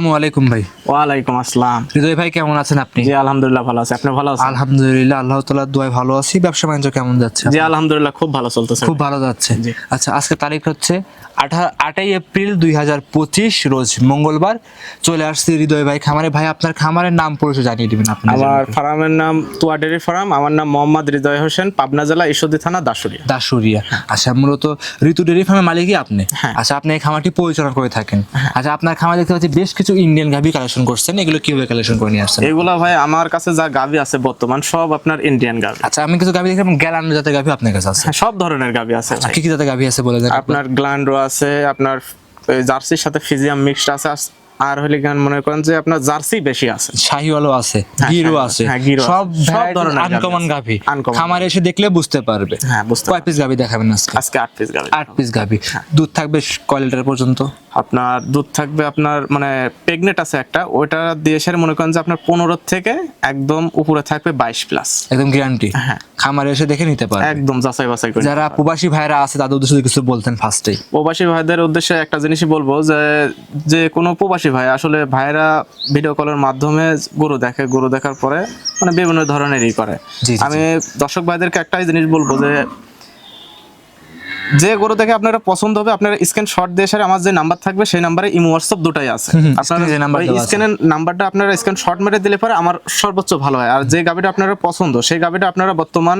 আসসালামু আলাইকুম ভাই। ওয়ালাইকুম আসসালাম। হৃদয় ভাই কেমন আছেন আপনি? জি আলহামদুলিল্লাহ ভালো আছি। আপনি ভালো আছেন? আলহামদুলিল্লাহ আল্লাহ তাআলার দোয়ায় ভালো আছি। ব্যবসা বাণিজ্য কেমন যাচ্ছে? জি আলহামদুলিল্লাহ খুব ভালো চলতেছে। খুব ভালো যাচ্ছে। আচ্ছা আজকে তারিখ হচ্ছে আঠা আটাই এপ্রিল দুই হাজার পঁচিশ রোজ মঙ্গলবার চলে আসছি হৃদয় ভাই খামারে। ভাই আপনার খামারের নাম পরিচয় জানিয়ে দিবেন আপনি আমার ফার্মের নাম তুয়া ডেরি ফার্ম আমার নাম মোহাম্মদ হৃদয় হোসেন পাবনা জেলা ঈশ্বরদী থানা দাসুরিয়া দাসুরিয়া আচ্ছা মূলত ঋতু ডেরি ফার্মের মালিকই আপনি? হ্যাঁ। আচ্ছা আপনি এই খামারটি পরিচালনা করে থাকেন। আচ্ছা আপনার খামার দেখতে পাচ্ছি বেশ কিছু ইন্ডিয়ান গাভি কালেকশন করছেন। এগুলো কীভাবে কালেকশন করে নিয়ে আসছেন? এগুলো ভাই আমার কাছে যা গাভি আছে বর্তমান সব আপনার ইন্ডিয়ান গাভি। আচ্ছা আমি কিছু গাভি দেখলাম গ্যালান জাতের গাভি আপনার কাছে আছে। হ্যাঁ সব ধরনের গাভি আছে ভাই। কি কি জাতের গাভি আছে বলে দেন? আপনার গ্ল্যান্ডো আছে আপনার জার্সির সাথে ফিজিয়াম মিক্সড আছে আর হলে গান মনে করেন যে আপনার জার্সি বেশি আছে? শাহিওয়ালও আছে গিরো গিরও আছে। হ্যাঁ, গিরও সব আছে। সব ধরনের আনকমন আছে। গাভি। খামারে এসে দেখলে বুঝতে পারবে। হ্যাঁ বুঝতে কয় পিস গাভি দেখাবেন আজকে? আজকে আট পিস গাভি। আট পিস গাভি। হ্যাঁ। দুধ থাকবে কয় লিটার পর্যন্ত? আপনার দুধ থাকবে আপনার মানে প্রেগনেট আছে একটা ওইটা দিয়ে এসে মনে করেন যে আপনার পনেরো থেকে একদম উপরে থাকবে বাইশ প্লাস একদম গ্যারান্টি হ্যাঁ। খামারে এসে দেখে নিতে পারবে। একদম যাচাই বাছাই করে যারা প্রবাসী ভাইরা আছে তাদের উদ্দেশ্যে কিছু বলতেন ফার্স্টেই প্রবাসী ভাইদের উদ্দেশ্যে একটা জিনিসই বলব যে যে কোনো প্রবাসী ভাই আসলে ভাইরা ভিডিও কলের মাধ্যমে গরু দেখে গরু দেখার পরে মানে বিভিন্ন ধরনেরই করে। আমি দর্শক ভাইদেরকে একটাই জিনিস বলব যে যে গরু দেখে আপনারা পছন্দ হবে আপনারা স্ক্যান শট দিয়ে সারে আমার যে নাম্বার থাকবে সেই নাম্বারে ইমো হোয়াটসঅ্যাপ দুটাই আছে। আপনারা যে নাম্বার। স্ক্যানের নাম্বারটা আপনারা স্ক্যান শট মেরে দিলে পরে আমার সর্বোচ্চ ভালো হয়। আর যে গাবিটা আপনারা পছন্দ সেই গাবিটা আপনারা বর্তমান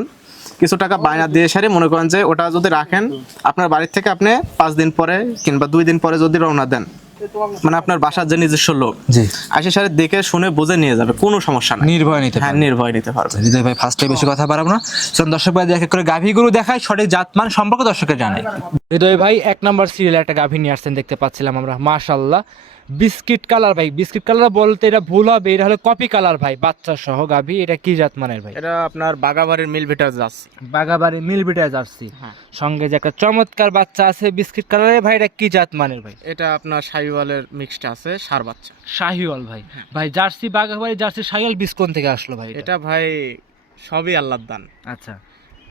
কিছু টাকা বায়না দিয়ে সারি মনে করেন যে ওটা যদি রাখেন আপনার বাড়ির থেকে আপনি পাঁচ দিন পরে কিংবা দুই দিন পরে যদি রওনা দেন। মানে আপনার বাসার যে নিজস্ব লোক জি। আসে সারে দেখে শুনে বুঝে নিয়ে যাবে কোনো সমস্যা নাই। নির্ভয় নিতে হ্যাঁ নির্ভয় নিতে পারবে। হৃদয় ভাই ফার্স্টে বেশি কথা পারব না। চলুন দর্শক ভাই এক করে গাভী গাভীগুলো দেখায় সঠিক জাতমান সম্পর্কে দর্শকের জানাই। হৃদয় ভাই এক নম্বর সিরিয়ালে একটা গাভী নিয়ে আসছেন দেখতে পাচ্ছিলাম আমরা মাশাল্লাহ বিস্কিট কালার ভাই বিস্কিট কালার বলতে এটা ভুল হবে এটা হলো কপি কালার ভাই বাচ্চা সহ গাভী এটা কি জাত মানের ভাই? এটা আপনার বাগাবাড়ির মিল ভিটার যাচ্ছে বাগাবাড়ি মিলবিটা জার্সি। হ্যাঁ। সঙ্গে যে একটা চমৎকার বাচ্চা আছে বিস্কিট কালারের ভাই এটা কি জাত মানের ভাই? এটা আপনার শাহিওয়ালের মিক্সড আছে সার বাচ্চা। শাহিওয়াল ভাই। ভাই জার্সি বাগাবাড়ি জার্সি শাহিওয়াল বিস্কোন থেকে আসলো ভাই এটা? এটা ভাই সবই আল্লাহর দান। আচ্ছা।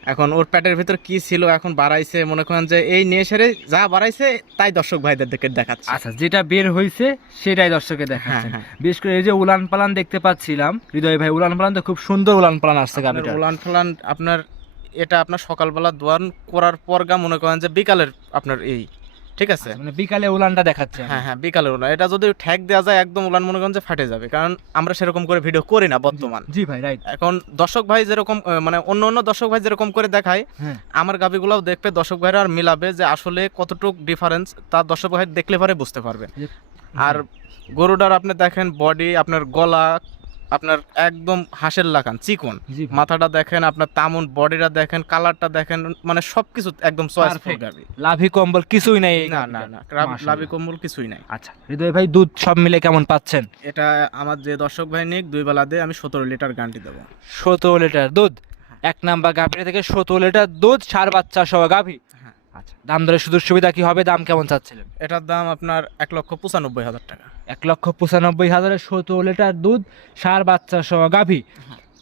এখন ওর প্যাটের ভিতর কি ছিল এখন বাড়াইছে মনে করেন যে এই নিয়ে সেরে যা বাড়াইছে তাই দর্শক ভাইদেরকে দেখে দেখাচ্ছে। আচ্ছা যেটা বের হয়েছে সেটাই দর্শকে দেখা হ্যাঁ, বিশেষ করে এই যে উলান পালান দেখতে পাচ্ছিলাম হৃদয় ভাই উলান পালান তো খুব সুন্দর উলান পালান আসছে গাবিটা উলান পালান আপনার এটা আপনার সকালবেলা দোয়ান করার পর গা মনে করেন যে বিকালের আপনার এই ঠিক আছে? মানে বিকালে উলানটা দেখাচ্ছে হ্যাঁ হ্যাঁ বিকালের উলান। এটা যদি ঠ্যাক দেওয়া যায় একদম উলান মনে করেন যে ফাটে যাবে। কারণ আমরা সেরকম করে ভিডিও করি না বর্তমান। জি ভাই রাইট এখন দর্শক ভাই যেরকম মানে অন্য অন্য দর্শক ভাই যেরকম করে দেখায় হ্যাঁ। আমার গাবিগুলাও দেখবে দর্শক ভাইরা আর মিলাবে যে আসলে কতটুক ডিফারেন্স তার দর্শক ভাই দেখলে পরে বুঝতে পারবে। আর গরুটার আপনি দেখেন বডি আপনার গলা আপনার একদম হাঁসের লাগান চিকন। মাথাটা দেখেন আপনার তামুন বডিটা দেখেন কালারটা দেখেন মানে সবকিছু একদম চয়েসফুল Perfect. গাবি লাভি কম্বল কিছুই নাই না না না লাভি কম্বল কিছুই নাই। আচ্ছা হৃদয় ভাই দুধ সব মিলে কেমন পাচ্ছেন? এটা আমার যে দর্শক ভাই নিক দুই বেলা দিয়ে আমি সতেরো লিটার গান্টি দেবো। সতেরো লিটার দুধ? এক নাম্বার গাভীটা থেকে সতেরো লিটার দুধ সার বাচ্চা সহ গাভী। আচ্ছা দাম দরের সুযোগ সুবিধা কি হবে? দাম কেমন চাচ্ছিলেন? এটার দাম আপনার এক লক্ষ পঁচানব্বই হাজার টাকা। এক লক্ষ পঁচানব্বই হাজারের সতেরো লিটার দুধ সার বাচ্চা সহ গাভী।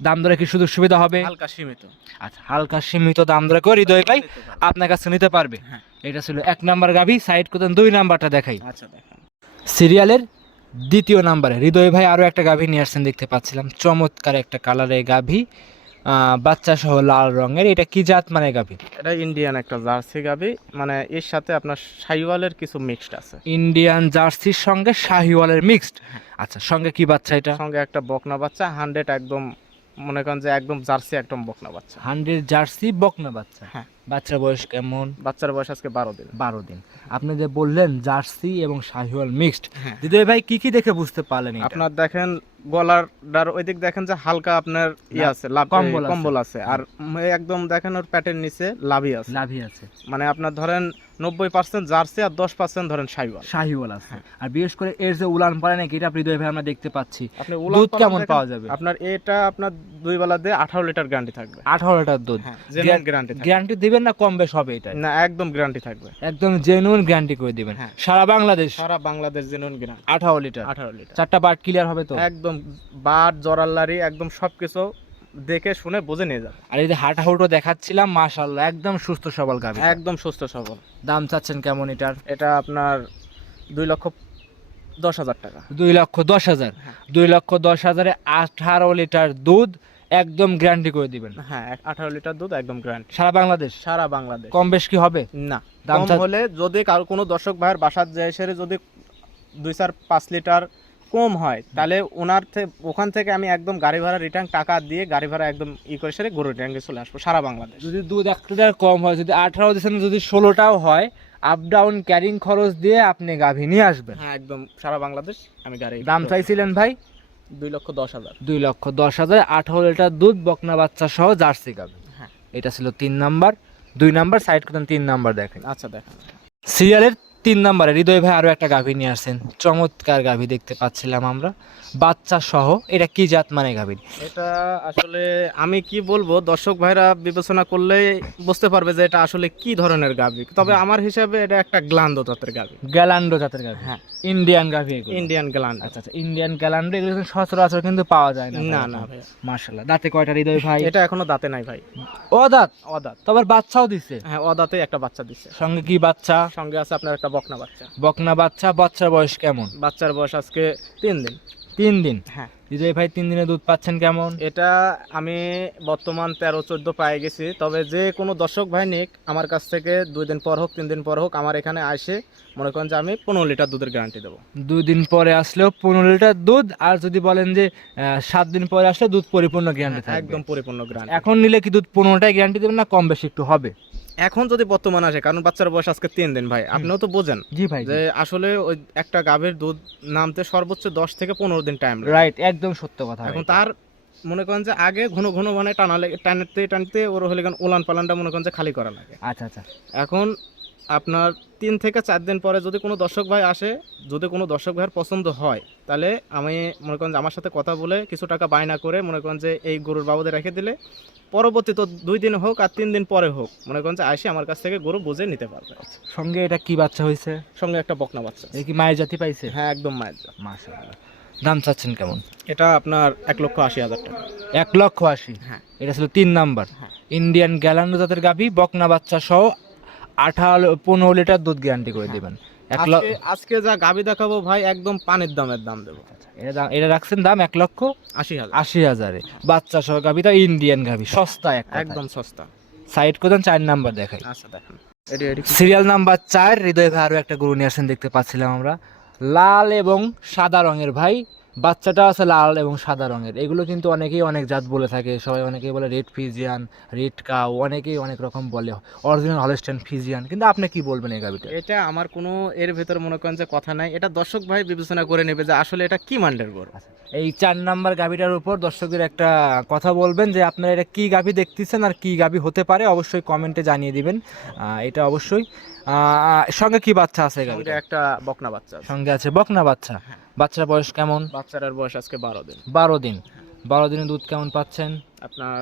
দাম দরে কি সুযোগ সুবিধা হবে? হালকা সীমিত। আচ্ছা হালকা সীমিত দাম দরে করে হৃদয় ভাই আপনার কাছে নিতে পারবে। হ্যাঁ। এটা ছিল এক নাম্বার গাভী সাইড করতেন দুই নাম্বারটা দেখাই। আচ্ছা সিরিয়ালের দ্বিতীয় নাম্বারে হৃদয় ভাই আরও একটা গাভী নিয়ে আসছেন দেখতে পাচ্ছিলাম। চমৎকার একটা কালারের গাভী। বাচ্চা সহ লাল রঙের এটা কি জাত মানে গাভী? এটা ইন্ডিয়ান একটা জার্সি গাবি মানে এর সাথে আপনার শাহিওয়ালের কিছু মিক্সড আছে। ইন্ডিয়ান জার্সির সঙ্গে শাহিওয়ালের মিক্সড আচ্ছা সঙ্গে কি বাচ্চা এটা? সঙ্গে একটা বকনা বাচ্চা হান্ড্রেড একদম মনে করেন যে একদম জার্সি একদম বকনা বাচ্চা। হান্ড্রেড জার্সি বকনা বাচ্চা? হ্যাঁ। বাচ্চার বয়স কেমন? বাচ্চার বয়স আজকে বারো দিন। বারো দিন। আপনি যে বললেন জার্সি এবং শাহিওয়াল মিক্সড হ্যাঁ। দিদি ভাই কি কি দেখে বুঝতে পারলেন আপনার দেখেন গলার ডার ওই দিক দেখেন যে হালকা আপনার ই আছে লাভ কম্বল আছে। কম্বল আছে। আর একদম দেখেন ওর প্যাটের নিচে লাভি আছে। লাভি আছে। মানে আপনার ধরেন নব্বই পার্সেন্ট জার্সি আর দশ পার্সেন্ট ধরেন সাইওয়াল শাহিওয়াল আছে। আর বিশেষ করে এর যে উলান পারে নাকি এটা হৃদয় ভাই আমরা দেখতে পাচ্ছি। আপনি দুধ কেমন পাওয়া যাবে? আপনার এটা আপনার দুই বেলা দিয়ে আঠারো লিটার গ্যারান্টি থাকবে। আঠারো লিটার দুধ। হ্যাঁ গ্যারান্টি গ্যারান্টি দিবেন না কম বেশ হবে এটা না একদম গ্যারান্টি থাকবে। একদম জেনুইন গ্যারান্টি করে দিবেন। হ্যাঁ। সারা বাংলাদেশ? সারা বাংলাদেশ জেনুইন গ্যারান্টি আঠারো লিটার। আঠারো লিটার। চারটা বাট ক্লিয়ার হবে তো? একদম বাট জরাল্লারি একদম সবকিছু দেখে শুনে বুঝে নিয়ে যাবে। আর এই যে হাঁটাহুটো দেখাচ্ছিলাম মাশাল্লাহ একদম সুস্থ সবল গাভী। একদম সুস্থ সবল। দাম চাচ্ছেন কেমন এটার? এটা আপনার দুই লক্ষ দশ হাজার টাকা। দুই লক্ষ দশ হাজার? হ্যাঁ। দুই লক্ষ দশ হাজারে আঠারো লিটার দুধ একদম গ্যারান্টি করে দিবেন। হ্যাঁ আঠারো লিটার দুধ একদম গ্যারান্টি সারা বাংলাদেশ? সারা বাংলাদেশ। কম বেশ কি হবে? না। দাম হলে যদি কারও কোনো দর্শক ভাইয়ের বাসার যে এসে যদি দুই চার পাঁচ লিটার কম হয় তাহলে ওনার ওখান থেকে আমি একদম গাড়ি ভাড়া রিটার্ন টাকা দিয়ে গাড়ি ভাড়া একদম ই করে সেরে গরু ট্যাঙ্কে চলে আসব সারা বাংলাদেশ। যদি দুধ এক লিটার কম হয় যদি আঠারো দিচ্ছেন যদি ষোলোটাও হয় আপ ডাউন ক্যারিং খরচ দিয়ে আপনি গাভী নিয়ে আসবেন। হ্যাঁ একদম সারা বাংলাদেশ আমি গাড়ি দাম চাইছিলেন ভাই? দুই লক্ষ দশ হাজার। দুই লক্ষ দশ হাজার আঠারো লিটার দুধ বকনা বাচ্চা সহ জার্সি গাভী। হ্যাঁ। এটা ছিল তিন নাম্বার। দুই নাম্বার সাইড করতেন তিন নাম্বার দেখেন। আচ্ছা দেখেন। সিরিয়ালের তিন নাম্বারে হৃদয় ভাই আরও একটা গাভী নিয়ে আসছেন। চমৎকার গাভী দেখতে পাচ্ছিলাম আমরা। বাচ্চা সহ এটা কি জাত মানে গাভী? এটা আসলে আমি কি বলব দর্শক ভাইরা বিবেচনা করলে বুঝতে পারবে যে এটা আসলে কি ধরনের গাভি। তবে আমার হিসাবে এটা একটা গ্লান্দ জাতের গাভি। গ্যালান্ডো জাতের গাভী? হ্যাঁ। ইন্ডিয়ান গাভী ইন্ডিয়ান গ্লান্ড। আচ্ছা আচ্ছা ইন্ডিয়ান গ্যালান্ডো এগুলো সচরাচর কিন্তু পাওয়া যায় না না না ভাই। মার্শাল্লাহ দাঁতে কয়টা হৃদয় ভাই? এটা এখনও দাঁতে নাই ভাই। ও দাঁত অদাঁত তবে বাচ্চাও দিছে? হ্যাঁ অদাঁতে একটা বাচ্চা দিচ্ছে সঙ্গে কি বাচ্চা? সঙ্গে আছে আপনার একটা বকনা বাচ্চা। বকনা বাচ্চা বাচ্চার বয়স কেমন? বাচ্চার বয়স আজকে তিন দিন। তিন দিন? হ্যাঁ। হৃদয় ভাই তিন দিনে দুধ পাচ্ছেন কেমন? এটা আমি বর্তমান তেরো চোদ্দ পায়ে গেছি তবে যে কোনো দর্শক ভাই নিক আমার কাছ থেকে দুই দিন পর হোক তিন দিন পর হোক আমার এখানে আসে মনে করেন যে আমি পনেরো লিটার দুধের গ্যারান্টি দেবো। দুই দিন পরে আসলেও পনেরো লিটার দুধ আর যদি বলেন যে সাত দিন পরে আসলে দুধ পরিপূর্ণ গ্যারান্টি একদম পরিপূর্ণ গ্যারান্টি এখন নিলে কি দুধ পনেরোটাই গ্যারান্টি দেবেন না কম বেশি একটু হবে? এখন যদি বর্তমান আসে কারণ বাচ্চার বয়স আজকে তিন দিন ভাই আপনিও তো বোঝেন জি ভাই যে আসলে ওই একটা গাভের দুধ নামতে সর্বোচ্চ দশ থেকে পনেরো দিন টাইম রাইট একদম সত্য কথা এখন তার মনে করেন যে আগে ঘন ঘন মানে টানালে টানতে টানতে ওর হলে ওলান পালানটা মনে করেন যে খালি করা লাগে। আচ্ছা আচ্ছা। এখন আপনার তিন থেকে চার দিন পরে যদি কোনো দর্শক ভাই আসে যদি কোনো দর্শক ভাইয়ের পছন্দ হয় তাহলে আমি মনে করেন যে আমার সাথে কথা বলে কিছু টাকা বায়না করে মনে করেন যে এই গরুর বাবদে রেখে দিলে পরবর্তী তো দুই দিন হোক আর তিন দিন পরে হোক মনে করেন যে আসে আমার কাছ থেকে গরু বুঝে নিতে পারবে। সঙ্গে এটা কি বাচ্চা হয়েছে? সঙ্গে একটা বকনা বাচ্চা এ কি মায়ের জাতি পাইছে? হ্যাঁ একদম মায়ের জাত। মাশাআল্লাহ। দাম চাচ্ছেন কেমন? এটা আপনার এক লক্ষ আশি হাজার টাকা। এক লক্ষ আশি? হ্যাঁ। এটা ছিল তিন নাম্বার। হ্যাঁ। ইন্ডিয়ান গ্যালান্ডো জাতের গাভি বকনা বাচ্চা সহ আঠারো পনেরো লিটার দুধ গ্যারান্টি করে দিবেন। এক লক্ষ আজকে যা গাবি দেখাবো ভাই একদম পানির দামের দাম দেবো। এটা দাম- এটা রাখছেন দাম এক লক্ষ আশি হাজার। আশি হাজারে। বাচ্চা সহ গাভি তো ইন্ডিয়ান গাভি সস্তা এক একদম সস্তা। সাইড করতেন চার নাম্বার দেখাই। আচ্ছা দেখেন। সিরিয়াল নাম্বার চার হৃদয় ভাই আরও একটা গরু নিয়ে আসেন দেখতে পাচ্ছিলাম আমরা। লাল এবং সাদা রঙের ভাই বাচ্চাটা আছে লাল এবং সাদা রঙের। এগুলো কিন্তু অনেকেই অনেক জাত বলে থাকে। সবাই অনেকেই বলে রেড ফিজিয়ান রেড কাউ অনেকেই অনেক রকম বলে। অরিজিনাল হলস্টেন ফিজিয়ান কিন্তু আপনি কি বলবেন এই গাভিটা এটা আমার কোনো এর ভেতর মনে করেন যে কথা নাই। এটা দর্শক ভাই বিবেচনা করে নেবে যে আসলে এটা কি মান্ডের গরু। এই চার নাম্বার গাভিটার উপর দর্শকদের একটা কথা বলবেন যে আপনারা এটা কি গাভি দেখতেছেন আর কি গাভি হতে পারে অবশ্যই কমেন্টে জানিয়ে দিবেন। এটা অবশ্যই। সঙ্গে কি বাচ্চা আছে একটা বকনা বাচ্চা সঙ্গে আছে বকনা বাচ্চা। বাচ্চার বয়স কেমন? বাচ্চাটার বয়স আজকে বারো দিন। বারো দিন। বারো দিনে দুধ কেমন পাচ্ছেন? আপনার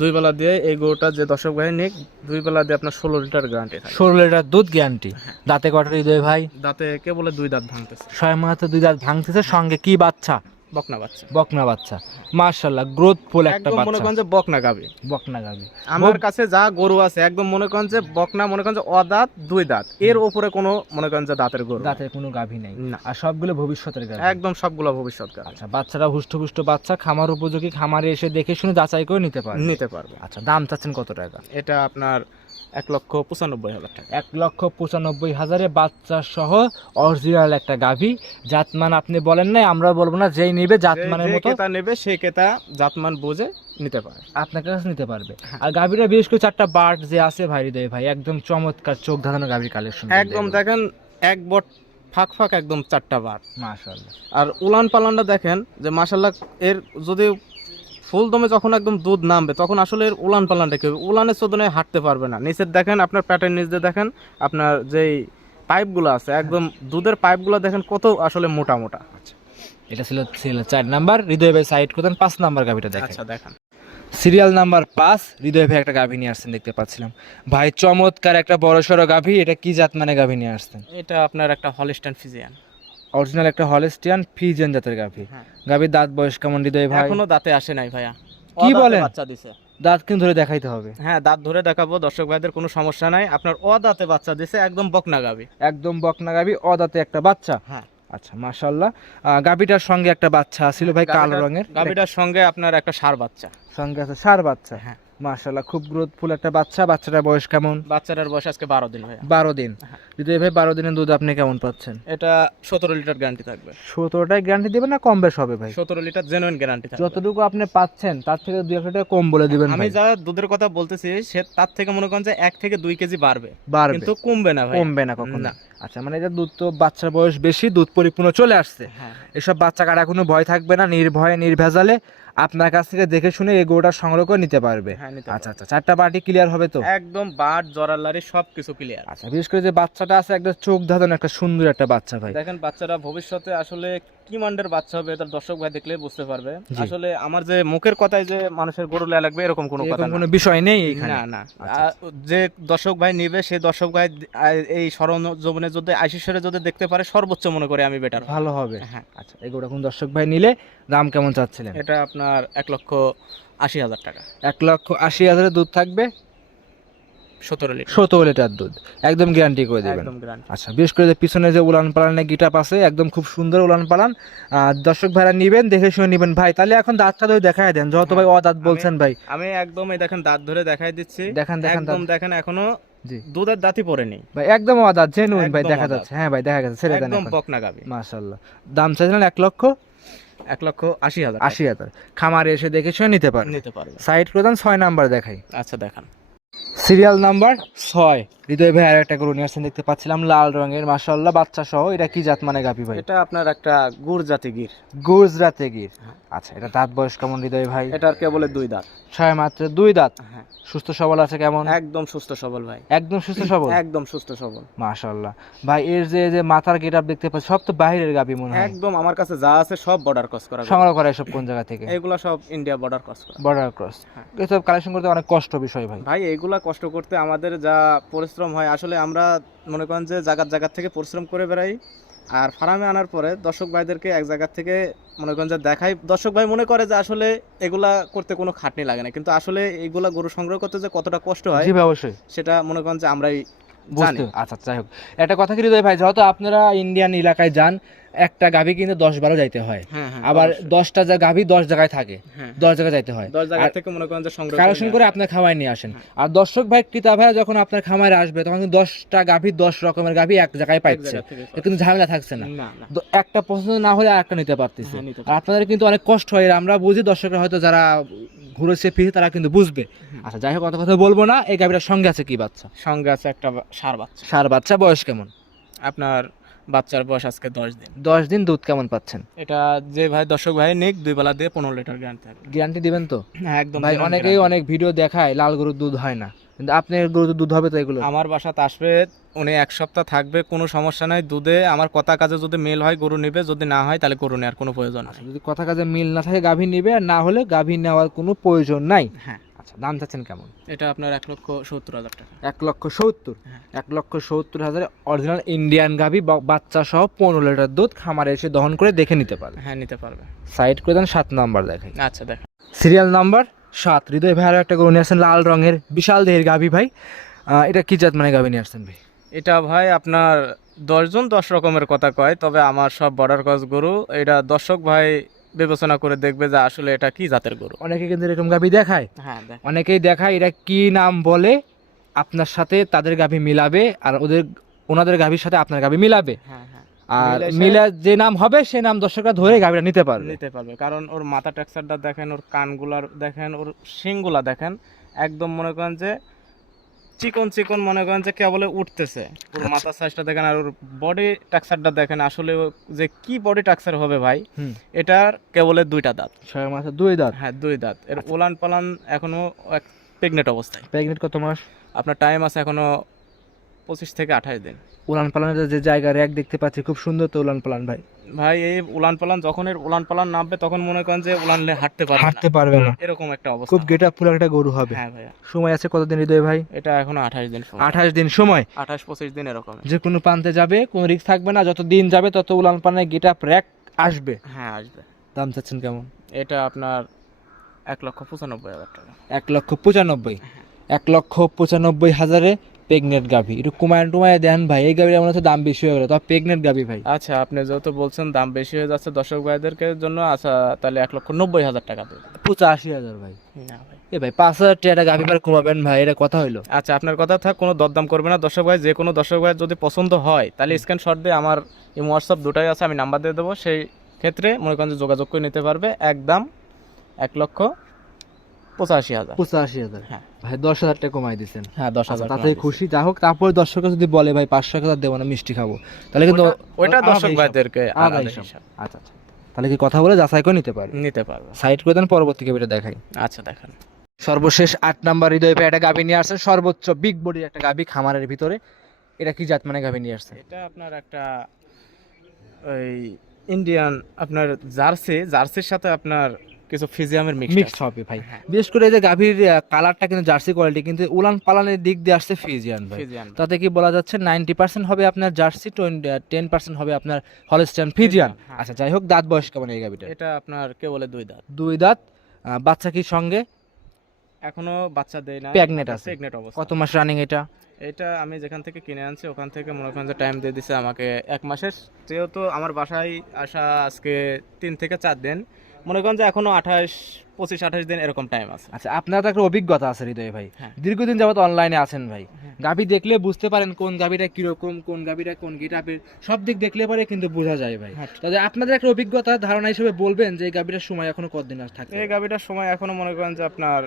দুই বেলা দিয়ে এই গরুটা যে দশক ভাই নিক দুই বেলা দিয়ে আপনার ষোলো লিটার গ্যারান্টি ষোলো লিটার দুধ গ্যারান্টি দাঁতে কটার হৃদয় ভাই? দাঁতে কে বলে দুই দাঁত ভাঙতেছে। ছয় মাসে দুই দাঁত ভাঙতেছে সঙ্গে কি বাচ্চা? বকনা বাচ্চা। বকনা বাচ্চা। মার্শাল্লাহ গ্রোথ ফুল একটা একদম মনে করেন যে বকনা গাবি। বকনা গাভি আমার কাছে যা গরু আছে একদম মনে করেন যে বকনা মনে করেন যে অদাঁত দুই দাঁত। এর উপরে কোনো মনে করেন যে দাঁতের গরু। দাঁতের কোনো গাভি নেই। আর সবগুলো ভবিষ্যতের গাভি। একদম সবগুলো ভবিষ্যৎ গাবি আচ্ছা বাচ্চারা হুষ্টপুষ্ট বাচ্চা খামার উপযোগী খামারে এসে দেখে শুনে যাচাই করে নিতে পারে নিতে পারবে। আচ্ছা দাম চাচ্ছেন কত টাকা? এটা আপনার এক লক্ষ পঁচানব্বই হাজার টাকা। এক লক্ষ পঁচানব্বই হাজারে বাচ্চা সহ অরিজিনাল একটা গাভি। জাতমান আপনি বলেন নাই আমরা বলব না যেই নিবে জাতমানের মতো ক্রেতা নেবে সে ক্রেতা জাতমান বুঝে নিতে পারে। আপনার কাছে নিতে পারবে। হ্যাঁ। আর গাভীরা বিশেষ করে চারটা বার্ড যে আছে ভাই দেয় ভাই একদম চমৎকার চোখ ধাঁধানো গাভীর কালেকশন একদম দেখেন এক বট ফাঁক ফাঁক একদম চারটা বার মাশাআল্লাহ। আর উলান পালানটা দেখেন যে মাসাল্লাহ এর যদি ফুল দমে যখন একদম দুধ নামবে তখন আসলে উলান পালানটা কি হবে? উলানের চোদনে হাঁটতে পারবে না। নিচের দেখেন আপনার প্যাটের নিচ দেখেন আপনার যেই পাইপগুলো আছে একদম দুধের পাইপগুলো দেখেন কত আসলে মোটা মোটা। এটা ছিল ছিল চার নাম্বার। হৃদয় ভাই সাইড করতেন পাঁচ নাম্বার গাভীটা দেখেন। আচ্ছা দেখেন। সিরিয়াল নাম্বার পাঁচ হৃদয় ভাই একটা গাভী নিয়ে আসছেন দেখতে পাচ্ছিলাম। ভাই চমৎকার একটা বড় সড়ো গাভী এটা কি জাত মানে গাভী নিয়ে আসছেন? এটা আপনার একটা হলিস্টান ফিজিয়ান অরিজিনাল একটা হলস্টিয়ান ফিজিয়ান জাতের গাভী। হ্যাঁ। গাভীর দাঁত বয়স কেমন হৃদয় ভাই? এখনও দাঁতে আসে নাই ভাইয়া। কি বলেন? বাচ্চা দিছে। দাঁত কিন্তু ধরে দেখাইতে হবে। হ্যাঁ দাঁত ধরে দেখাবো দর্শক ভাইদের কোনো সমস্যা নাই। আপনার অদাঁতে বাচ্চা দিছে একদম বকনা গাবি একদম বকনা গাভী অদাঁতে একটা বাচ্চা? হ্যাঁ। আচ্ছা মাশাল্লাহ গাবিটার সঙ্গে একটা বাচ্চা ছিল ভাই কালো রঙের। গাভীটার সঙ্গে আপনার একটা সার বাচ্চা। সঙ্গে আছে সার বাচ্চা। হ্যাঁ। মাশাল্লাহ খুব গ্রোথফুল একটা বাচ্চা। বাচ্চাটার বয়স কেমন? বাচ্চাটার বয়স আজকে বারো দিন ভাইয়া। বারো দিন। হ্যাঁ। যদি ভাই বারো দিনের দুধ আপনি কেমন পাচ্ছেন? এটা সতেরো লিটার গ্যারান্টি থাকবে। সতেরোটাই গ্যারান্টি দিবেন না কম বেশ হবে ভাই? সতেরো লিটার জেনুইন গ্যারান্টি থাকবে। যতটুকু আপনি পাচ্ছেন তার থেকে দুই একটা টাকা কম বলে দিবেন আমি ভাই। যা দুধের কথা বলতেছি সে তার থেকে মনে করেন যে এক থেকে দুই কেজি বাড়বে। বাড়বে। কিন্তু কমবে না ভাই। কমবে না কখনো। না। আচ্ছা মানে এটা দুধ তো বাচ্চার বয়স বেশি দুধ পরিপূর্ণ চলে আসছে। হ্যাঁ। এসব বাচ্চা কাটা কোনো ভয় থাকবে না? নির্ভয়ে নির্ভেজালে আপনার কাছ থেকে দেখে শুনে এই গরুটা সংগ্রহ করে নিতে পারবে। হ্যাঁ আচ্ছা আচ্ছা চারটা পার্টি ক্লিয়ার হবে তো? একদম বাট জরালারি সব কিছু ক্লিয়ার আচ্ছা বিশেষ করে যে বাচ্চাটা আছে একটা চোখ ধাঁধানো একটা সুন্দর একটা বাচ্চা ভাই। দেখেন বাচ্চাটা ভবিষ্যতে আসলে কি মান্ডের বাচ্চা হবে এটা দর্শক ভাই দেখলে বুঝতে পারবে। আসলে আমার যে মুখের কথায় যে মানুষের গরু লেয়া লাগবে এরকম কোনো কথা কোনো বিষয় নেই না না। আচ্ছা, যে দর্শক ভাই নিবে সেই দর্শক ভাই এই সরঞ্জমনে যদি আশিসরে যদি দেখতে পারে সর্বোচ্চ মনে করে আমি বেটার ভালো হবে। হ্যাঁ। আচ্ছা এই গরুটা কোন দর্শক ভাই নিলে দাম কেমন চাচ্ছিলেন? এটা আপনার এক লক্ষ আশি হাজার টাকা। এক লক্ষ আশি হাজারের দুধ থাকবে সতেরো লিটার। সতেরো লিটার দুধ। একদম গ্যারান্টি করে দেবেন। আচ্ছা বিশেষ করে যে পিছনে যে উলান পালানের গিটাপ আছে একদম খুব সুন্দর উলান পালান। দর্শক ভাইরা নিবেন দেখে শুনে নিবেন। ভাই তাহলে এখন দাঁতটা ধরে দেখায় দেন যত ভাই অদাঁত বলছেন ভাই। আমি একদম এই দেখেন দাঁত ধরে দেখাই দিচ্ছি। দেখান দেখান একদম দেখেন এখনও দুধের দাঁতই পড়েনি। ভাই একদম অদাঁত জেনুইন ভাই দেখা যাচ্ছে। হ্যাঁ ভাই দেখা গেছে ছেড়ে দেন একদম এখন। বকনা গাবি মাশাআল্লাহ। দাম চাইছিলেন এক লক্ষ? এক লক্ষ আশি হাজার। আশি হাজার। খামারে এসে দেখে শুনে নিতে পারেন নিতে পারবে। সাইড প্রধান ছয় নাম্বার দেখাই। আচ্ছা দেখান। সিরিয়াল নাম্বার ছয়। হৃদয় ভাই আর একটা গরু নিয়ে আসছেন দেখতে পাচ্ছিলাম লাল রঙের মাশাআল্লাহ বাচ্চা সহ এটা কি জাত মানে গাপি ভাই? এটা আপনার একটা গুড় জাতি গির। গুজরাতে গির। হ্যাঁ। আচ্ছা এটা দাঁত বয়স কেমন হৃদয় ভাই? এটার কে বলে দুই দাঁত। ছয় মাত্র দুই দাঁত? হ্যাঁ। সুস্থ সবল আছে কেমন? একদম সুস্থ সবল ভাই। একদম সুস্থ সবল? একদম সুস্থ সবল। মাশাআল্লাহ। ভাই এর যে যে মাথার গেটআপ দেখতে পাচ্ছি সব তো বাইরের গাবি মনে হয়। একদম আমার কাছে যা আছে সব বর্ডার ক্রস করা সংগ্রহ করা এসব কোন জায়গা থেকে? এগুলা সব ইন্ডিয়া বর্ডার ক্রস করা। বর্ডার ক্রস হ্যাঁ। এসব কালেকশন করতে অনেক কষ্ট বিষয় ভাই। ভাই এগুলা কষ্ট করতে আমাদের যা পরিশ্রম হয়। আসলে আমরা মনে করেন যে জায়গার জায়গার থেকে পরিশ্রম করে বেড়াই। আর ফার্মে আনার পরে দর্শক ভাইদেরকে এক জায়গার থেকে মনে করেন যে দেখাই। দর্শক ভাই মনে করে যে আসলে এগুলা করতে কোনো খাটনি লাগে না। কিন্তু আসলে এগুলা গরু সংগ্রহ করতে যে কতটা কষ্ট হয় অবশ্যই। সেটা মনে করেন যে আমরাই জানি বুঝতে আচ্ছা যাই হোক। একটা কথা কি হৃদয় ভাই যেহেতু আপনারা ইন্ডিয়ান এলাকায় যান একটা গাভি কিন্তু দশ বারো যাইতে হয়। হ্যাঁ হ্যাঁ আবার দশটা যা গাভি দশ জায়গায় থাকে। হ্যাঁ দশ জায়গায় যাইতে হয়। দশ জায়গা থেকে মনে করেন যে সংগ্রহ কালেকশন করে আপনার খামায় নিয়ে আসেন। আর দর্শক ভাই ক্রেতা ভাই যখন আপনার খামারে আসবে তখন কিন্তু দশটা গাভি দশ রকমের গাভি এক জায়গায় পাইছে। কিন্তু ঝামেলা থাকছে না। একটা পছন্দ না হলে আরেকটা নিতে পারতেছে। হ্যাঁ, নিতে আর আপনাদের কিন্তু অনেক কষ্ট হয়। আমরা বুঝি দর্শকরা হয়তো যারা ঘুরেছে ফিরে তারা কিন্তু বুঝবে। আচ্ছা যাই হোক অত কথা বলব না। এই গাভীটার সঙ্গে আছে কি বাচ্চা? সঙ্গে আছে একটা সার বাচ্চা। সার বাচ্চা। বয়স কেমন? আপনার বাচ্চার বয়স আজকে দশ দিন। দশ দিন দুধ কেমন পাচ্ছেন? এটা যে ভাই দর্শক ভাই নিক দুই বেলা দিয়ে পনেরো লিটার গ্যারান্টি গ্যারান্টি দিবেন তো? হ্যাঁ একদম ভাই অনেকেই অনেক ভিডিও দেখায় লাল গরুর দুধ হয় না। কিন্তু আপনার গরুর দুধ হবে তো এগুলো? আমার বাসাতে আসবে উনি এক সপ্তাহ থাকবে কোনো সমস্যা নাই। দুধে আমার কথা কাজে যদি মেল হয় গরু নিবে যদি না হয় তাহলে গরু নেওয়ার কোনো প্রয়োজন নেই। যদি কথা কাজে মিল না থাকে গাভী নিবে আর না হলে গাভী নেওয়ার কোনো প্রয়োজন নাই? হ্যাঁ। আচ্ছা দাম চাচ্ছেন কেমন? এটা আপনার এক লক্ষ সত্তর হাজার টাকা। এক লক্ষ সত্তর? হ্যাঁ। এক লক্ষ সত্তর হাজার অরিজিনাল ইন্ডিয়ান গাভী বাচ্চা সহ পনেরো লিটার দুধ খামারে এসে দহন করে দেখে নিতে পারবে। হ্যাঁ নিতে পারবে। সাইড করে দেন সাত নাম্বার দেখাই। আচ্ছা দেখ সিরিয়াল নাম্বার সাত। হৃদয় ভাই ভাইয়ের একটা গরু নিয়ে আসছেন লাল রঙের বিশাল দেহের গাভী ভাই। এটা কি জাত মানে গাভী নিয়ে আসছেন ভাই? এটা ভাই আপনার দশজন দশ রকমের কথা কয় তবে আমার সব বর্ডার ক্রস গরু এটা দর্শক ভাই বিবেচনা করে দেখবে যে আসলে এটা কি জাতের গরু। অনেকে কিন্তু এরকম গাভী দেখায়। হ্যাঁ অনেকেই দেখায় এটা কি নাম বলে আপনার সাথে তাদের গাভী মিলাবে আর ওদের ওনাদের গাভীর সাথে আপনার গাভী মিলাবে। হ্যাঁ হ্যাঁ। আর মিলা যে নাম হবে সেই নাম দর্শকরা ধরে গাভীটা নিতে পারবে। নিতে পারবে। কারণ ওর মাথা টেক্সচারটা দেখেন ওর কানগুলার দেখেন ওর শিংগুলা দেখেন একদম মনে করেন যে চিকন চিকন মনে করেন যে কেবলে উঠতেছে। ওর আচ্ছা। মাথার সাইজটা দেখেন আর ওর বডি টেক্সচারটা দেখেন আসলে যে কি বডি টেক্সচার হবে ভাই এটার কেবলে দুইটা দাঁত। ছয় মাসে দুই দাঁত? হ্যাঁ দুই দাঁত। এর আচ্ছা। ওলান পালান এখনও প্রেগনেন্ট অবস্থায়। প্রেগনেন্ট কত মাস? আপনার টাইম আছে এখনও পঁচিশ থেকে আঠাশ দিন। উলান পালানের যে জায়গা র্যাক দেখতে পাচ্ছি খুব সুন্দর তো উলান পালান ভাই। ভাই এই উলান পালান যখন এর উলান পালান নামবে তখন মনে করেন যে উলানলে হাঁটতে পারবে হাঁটতে পারবে না। এরকম একটা অবস্থা। খুব গেট আপ ফুল একটা গরু হবে। হ্যাঁ ভাইয়া। সময় আছে কতদিন হৃদয় ভাই? এটা এখনও আঠাশ দিন সময়। আঠাশ দিন সময়। আঠাশ পঁচিশ দিন এরকম। যে কোনো প্রান্তে যাবে কোনো রিস্ক থাকবে না যত দিন যাবে তত উলান পালানের গেট আপ র্যাক আসবে। হ্যাঁ আসবে। দাম চাচ্ছেন কেমন? এটা আপনার এক লক্ষ পঁচানব্বই হাজার টাকা। এক লক্ষ পঁচানব্বই। এক লক্ষ পঁচানব্বই হাজারে প্রেগনেন্ট গাভি। একটু কুমায় টুমায় দেন ভাই এই গাভির মনে হচ্ছে দাম বেশি হয়ে গেলো। তো প্রেগনেন্ট গাভি ভাই। আচ্ছা আপনি যেহেতু বলছেন দাম বেশি হয়ে যাচ্ছে দর্শক ভাইদেরকে জন্য আচ্ছা তাহলে এক লক্ষ নব্বই হাজার টাকা দেবো। পঁচাশি হাজার ভাই। না ভাই। এ ভাই পাঁচ হাজার টাকা গাভি পার কমাবেন ভাই এটা কথা হইল। আচ্ছা আপনার কথা থাক কোনো দরদাম করবে না। দর্শক ভাই যে কোনো দর্শক ভাই যদি পছন্দ হয় তাহলে স্ক্রিনশট দিয়ে আমার এই হোয়াটসঅ্যাপ দুটাই আছে আমি নাম্বার দিয়ে দেবো। সেই ক্ষেত্রে মনে করেন যে যোগাযোগ করে নিতে পারবে একদম এক লক্ষ পঁচাশি হাজার। পঁচাশি হাজার। হ্যাঁ। ভাই দশ হাজার টাকা কমাই দিচ্ছেন হ্যাঁ দশ হাজার তাতে খুশি যা হোক তারপরে দর্শকরা যদি বলে ভাই পাঁচশো টাকা দেবো না মিষ্টি খাব তাহলে কিন্তু ওইটা দর্শক ভাইদেরকে আচ্ছা আচ্ছা। তাহলে কি কথা বলে যাচাই করে নিতে পারবে? নিতে পারবে। সাইড করে দেন পরবর্তী দেখাই। আচ্ছা দেখেন। সর্বশেষ আট নাম্বার হৃদয় পেয়ে একটা গাভি নিয়ে আসছেন সর্বোচ্চ বিগ বডির একটা গাভি খামারের ভিতরে। এটা কি জাত মানে গাভি নিয়ে আসছে? এটা আপনার একটা ওই ইন্ডিয়ান আপনার জার্সি। জার্সির সাথে আপনার কিছু ফিজিয়ামের মিক্স হবে ভাই। বিশেষ করে এই যে গাভীর কালারটা কিন্তু জার্সি কোয়ালিটি কিন্তু উলান পালানের দিক দিয়ে আসছে ফিজিয়ান ভাই। তাতে কি বলা যাচ্ছে নাইনটি পার্সেন্ট হবে আপনার জার্সি টেন পার্সেন্ট হবে আপনার হলস্টাইন ফিজিয়ান। হ্যাঁ। আচ্ছা যাই হোক দাঁত বয়স কেমন এই গাভিটা এটা আপনার কে বলে দুই দাঁত? দুই দাঁত বাচ্চা কি সঙ্গে? এখনও বাচ্চা দেয় না Pregnant আছে। প্রেগনেন্ট অবস্থা কত মাস রানিং এটা? এটা আমি যেখান থেকে কিনে আনছি ওখান থেকে মনে করেন যে টাইম দিয়ে দিছে আমাকে এক মাসের। যেহেতু আমার বাসায় আসা আজকে তিন থেকে চার দিন মনে করেন যে এখনও আঠাশ পঁচিশ আঠাশ দিন এরকম টাইম আছে। আচ্ছা আপনার তো একটা অভিজ্ঞতা আছে হৃদয় ভাই। হ্যাঁ। দীর্ঘদিন যাবত অনলাইনে আছেন ভাই। হ্যাঁ। গাভি দেখলে বুঝতে পারেন কোন গাভিটা কীরকম কোন গাভিটা কোন গিটাপের সব দিক দেখলে পারে কিন্তু বোঝা যায় ভাই। হ্যাঁ। তাহলে আপনাদের একটা অভিজ্ঞতা ধারণা হিসেবে বলবেন যে এই গাভিটার সময় এখনও কতদিন আর থাকে এই গাভিটার সময় এখনও মনে করেন যে আপনার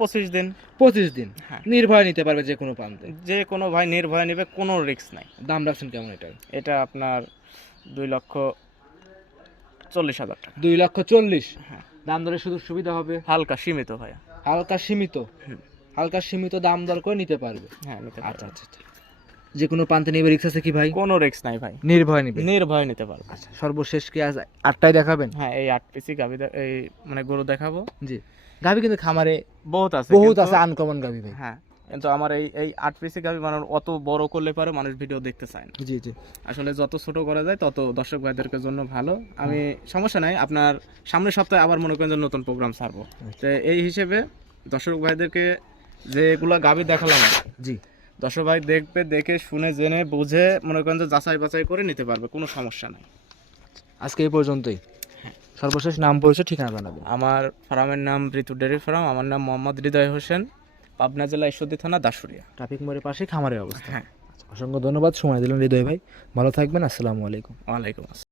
পঁচিশ দিন। পঁচিশ দিন। হ্যাঁ। নির্ভয় নিতে পারবে যে কোনো প্রান্তে। যে কোনো ভাই নির্ভয় নেবে কোনো রিস্ক নাই। দাম রাখছেন কেমন এটা এটা আপনার দুই লক্ষ চল্লিশ হাজার টাকা। দুই লক্ষ চল্লিশ। হ্যাঁ। দাম দরে শুধু সুবিধা হবে? হালকা সীমিত ভাইয়া হালকা সীমিত? হালকা সীমিত দাম দর করে নিতে পারবে? হ্যাঁ আচ্ছা আচ্ছা আচ্ছা। যে কোনো প্রান্তে নিবে রিক্স আছে কি ভাই? কোনো রিস্ক নাই ভাই। নির্ভয় নিবে? নির্ভয় নিতে পারবে। আচ্ছা সর্বশেষ কি আজ আটটায় দেখাবেন? হ্যাঁ এই আট পিসি গাভি এই মানে গরু দেখাবো। জি। গাভি কিন্তু খামারে বহুত আছে বহুত আছে আনকমন গাভি ভাই। হ্যাঁ। কিন্তু আমার এই এই আট পিসি গাভি মানে অত বড় করলে পারে মানুষ ভিডিও দেখতে চায় না। জি জি। আসলে যত ছোট করা যায় তত দর্শক ভাইদেরকে জন্য ভালো। আমি সমস্যা নাই আপনার সামনের সপ্তাহে আবার মনে করেন যে নতুন প্রোগ্রাম ছাড়বো। তো এই হিসেবে দর্শক ভাইদেরকে যেগুলো গাভি দেখালাম জি। দর্শক ভাই দেখবে দেখে শুনে জেনে বুঝে মনে করেন যে যাচাই বাছাই করে নিতে পারবে কোনো সমস্যা নাই। আজকে এই পর্যন্তই। সর্বশেষ নাম পরিচয় ঠিকানা জানাবেন আমার ফার্মের নাম ঋতু ডেয়ারি ফার্ম আমার নাম মোহাম্মদ হৃদয় হোসেন। পাবনা জেলা ঈশ্বরদী থানা দাসুরিয়া ট্রাফিক মোড়ের পাশে খামারের অবস্থা। হ্যাঁ। অসংখ্য ধন্যবাদ সময় দিলেন হৃদয় ভাই। ভালো থাকবেন আসসালামু আলাইকুম। ওয়ালাইকুম আসসালাম।